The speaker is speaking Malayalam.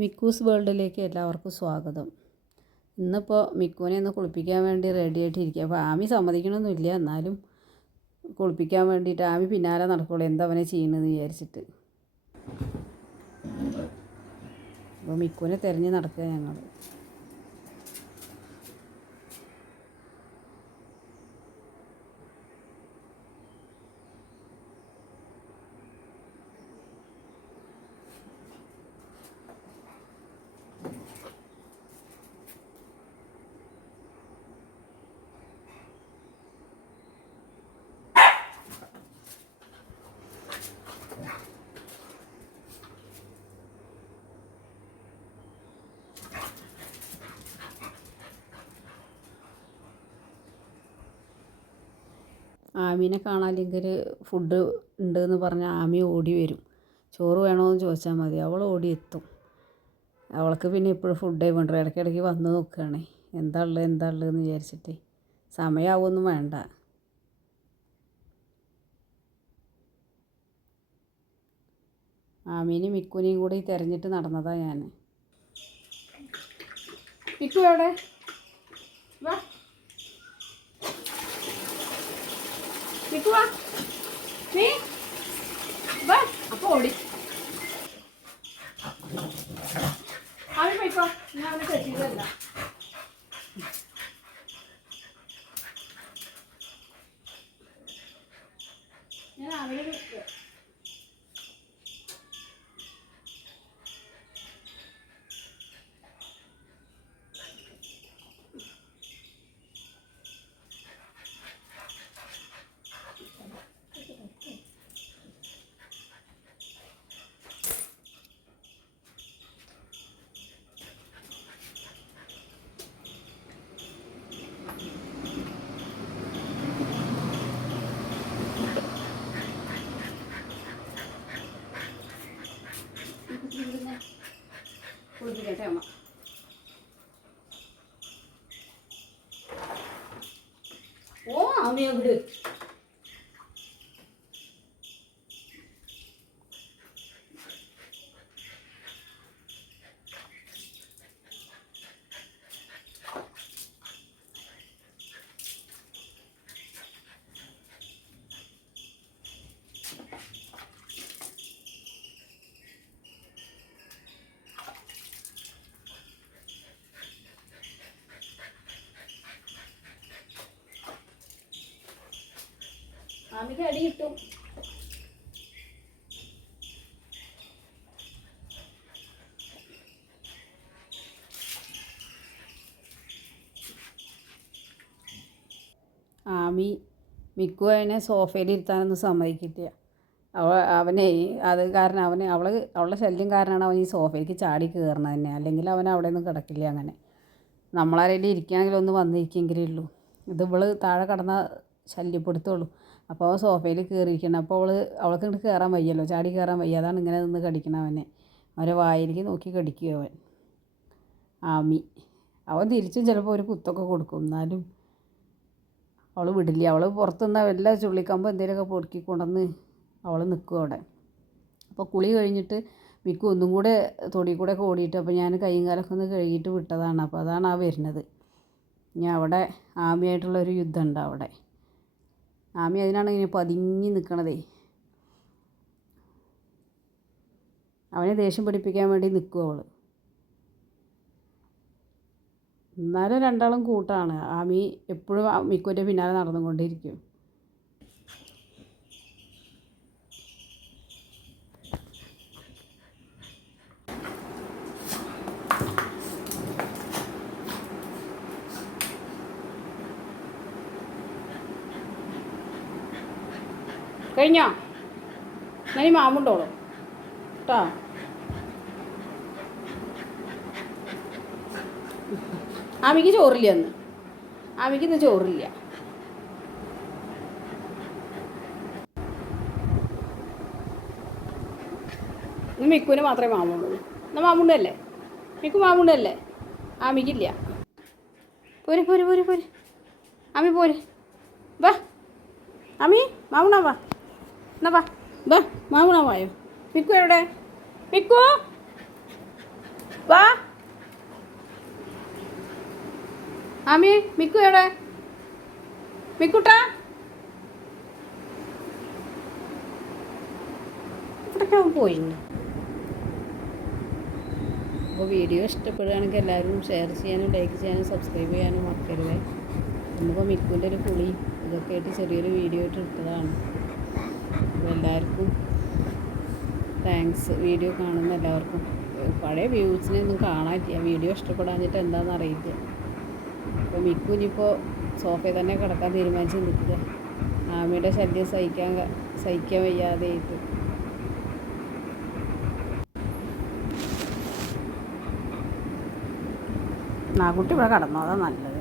മിക്കൂസ് വേൾഡിലേക്ക് എല്ലാവർക്കും സ്വാഗതം. ഇന്നിപ്പോൾ മിക്കുവിനെ ഒന്ന് കുളിപ്പിക്കാൻ വേണ്ടി റെഡി ആയിട്ടിരിക്കുക അപ്പോൾ ആമി സമ്മതിക്കണമൊന്നുമില്ല എന്നാലും കുളിപ്പിക്കാൻ വേണ്ടിയിട്ട് ആമി പിന്നാലെ നടക്കുള്ളൂ. എന്താ അവനെ ചെയ്യണമെന്ന് വിചാരിച്ചിട്ട്. അപ്പോൾ മിക്കുവിനെ തിരഞ്ഞ് നടക്കുക ഞങ്ങൾ ആമീനെ കാണാനില്ലെങ്കിൽ ഫുഡ് ഉണ്ട് എന്ന് പറഞ്ഞാൽ ആമി ഓടി വരും. ചോറ് വേണോയെന്ന് ചോദിച്ചാൽ മതി. അവൾ ഓടി എത്തും. അവൾക്ക് പിന്നെ എപ്പോഴും ഫുഡേ വേണ്ടത് ഇടയ്ക്കിടയ്ക്ക് വന്ന് നോക്കുകയാണ് എന്താ ഉള്ളത് എന്താ ഉള്ളതെന്ന് വിചാരിച്ചിട്ട്. സമയമാവൊന്നും വേണ്ട. ആമീനും മിക്കുനെയും കൂടി തിരഞ്ഞിട്ട് നടന്നതാണ് ഞാൻ മിക്കു എവിടെ? വാ. മിക്കു വാ നീ വാ അപ്പൊ ഓടി. അവൻ പോയിക്കോ. ഞാൻ അവനെ തെറ്റിയതല്ല ഞാൻ അവനെ വിട്ടു അമ്മ. ഓ അമ്മയോട് ആമിക്ക് അടി കിട്ടും. ആമി മിക്കു സോഫയിൽ ഇരുത്താനൊന്നും സമ്മതിക്കില്ല. അവ അവനെ അത് കാരണം അവന് അവൾ അവളുടെ ശല്യം കാരണമാണ് അവൻ ഈ സോഫയിലേക്ക് ചാടി കയറണത് തന്നെ. അല്ലെങ്കിൽ അവൻ അവിടെ ഒന്നും കിടക്കില്ല അങ്ങനെ. നമ്മളാരെങ്കിലും ഇരിക്കുകയാണെങ്കിൽ ഒന്ന് വന്നിരിക്കെങ്കിലേ ഉള്ളൂ. ഇത് ഇവൾ താഴെ കിടന്ന ശല്യപ്പെടുത്തുള്ളൂ. അപ്പോൾ സോഫയിൽ കയറിയിരിക്കണം അപ്പോൾ അവൾ അവൾക്ക് ഇങ്ങോട്ട് കയറാൻ വയ്യല്ലോ. ചാടി കയറാൻ വയ്യ. അതാണ് ഇങ്ങനെ നിന്ന് കടിക്കണം അവനെ. അവരെ വായിലേക്ക് നോക്കി കടിക്കുക അവൻ. ആമി. അവൻ തിരിച്ചും ചിലപ്പോൾ ഒരു കുത്തൊക്കെ കൊടുക്കും. എന്നാലും അവൾ വിടില്ല. അവൾ പുറത്തുനിന്ന് വല്ല ചുള്ളിക്കമ്പ് എന്തെങ്കിലുമൊക്കെ പൊറുക്കി കൊണ്ടുവന്ന് അവൾ നിൽക്കും അവിടെ. അപ്പോൾ കുളി കഴിഞ്ഞിട്ട് മിക്ക ഒന്നും കൂടെ തൊടി കൂടെ ഒക്കെ ഓടിയിട്ട് അപ്പോൾ ഞാൻ കൈയും കാലൊക്കെ ഒന്ന് കഴുകിയിട്ട് വിട്ടതാണ്. അപ്പോൾ അതാണ് ആ വരുന്നത്. ഇനി അവിടെ ആമിയായിട്ടുള്ളൊരു യുദ്ധമുണ്ട് അവിടെ. ആമി അതിനാണ് ഇങ്ങനെ പതിങ്ങി നിൽക്കണതേ അവനെ ദേഷ്യം പിടിപ്പിക്കാൻ വേണ്ടി നിൽക്കും അവൾ എന്നാലും രണ്ടാളും കൂട്ടാണ്. ആമി എപ്പോഴും മിക്കുവിന്റെ പിന്നാലെ നടന്നുകൊണ്ടിരിക്കും കഴിഞ്ഞോ? ഞാനീ മാമുണ്ടോളൂ കേട്ടോ ആമിക്ക് ചോറില്ല അന്ന് ആമിക്ക് ഇന്ന് ചോറില്ല. ഇന്ന് മിക്കുവിന് മാത്രമേ മാമുള്ളൂ എന്നാൽ മാമുണ്ടല്ലേ മിക്കു മാമുണ്ടല്ലേ ആമിക്കില്ല. പോര് പോര് പോര് പോര്. ആമി പോര്. വാ. ആമി മാമുണ്ടാവാ എന്നാ വാ. ബാ മാമുണ വായോ. മിക്കു എവിടെ? മിക്കു വാ. ആമി മിക്കു എവിടെ? മിക്കുട്ട ഇവിടേക്ക് അവൻ പോയിട്ടുണ്ട് അപ്പോൾ വീഡിയോ ഇഷ്ടപ്പെടുകയാണെങ്കിൽ എല്ലാവരും ഷെയർ ചെയ്യാനും ലൈക്ക് ചെയ്യാനും സബ്സ്ക്രൈബ് ചെയ്യാനും മറക്കരുത്. നമുക്കിപ്പോൾ മിക്കുവിന്റെ ഒരു കുളി ഇതൊക്കെ ആയിട്ട് ചെറിയൊരു വീഡിയോ ഇട്ട് എടുത്തതാണ്. അപ്പോൾ എല്ലാവർക്കും താങ്ക്സ് വീഡിയോ കാണുന്ന എല്ലാവർക്കും പഴയ വ്യൂസിനെ ഒന്നും കാണാറ്റില്ല വീഡിയോ ഇഷ്ടപ്പെടാഞ്ഞിട്ട് എന്താണെന്ന് അറിയില്ല. അപ്പോൾ മിക്കു ഇനിയിപ്പോൾ സോഫയിൽ തന്നെ കിടക്കാൻ തീരുമാനിച്ച് നിൽക്കുക. ആമിയുടെ ശല്യം സഹിക്കാൻ സഹിക്കാൻ വയ്യാതെ ആയിട്ട്. നാകുട്ടി ഇവിടെ കടന്നു അതാ നല്ലത്.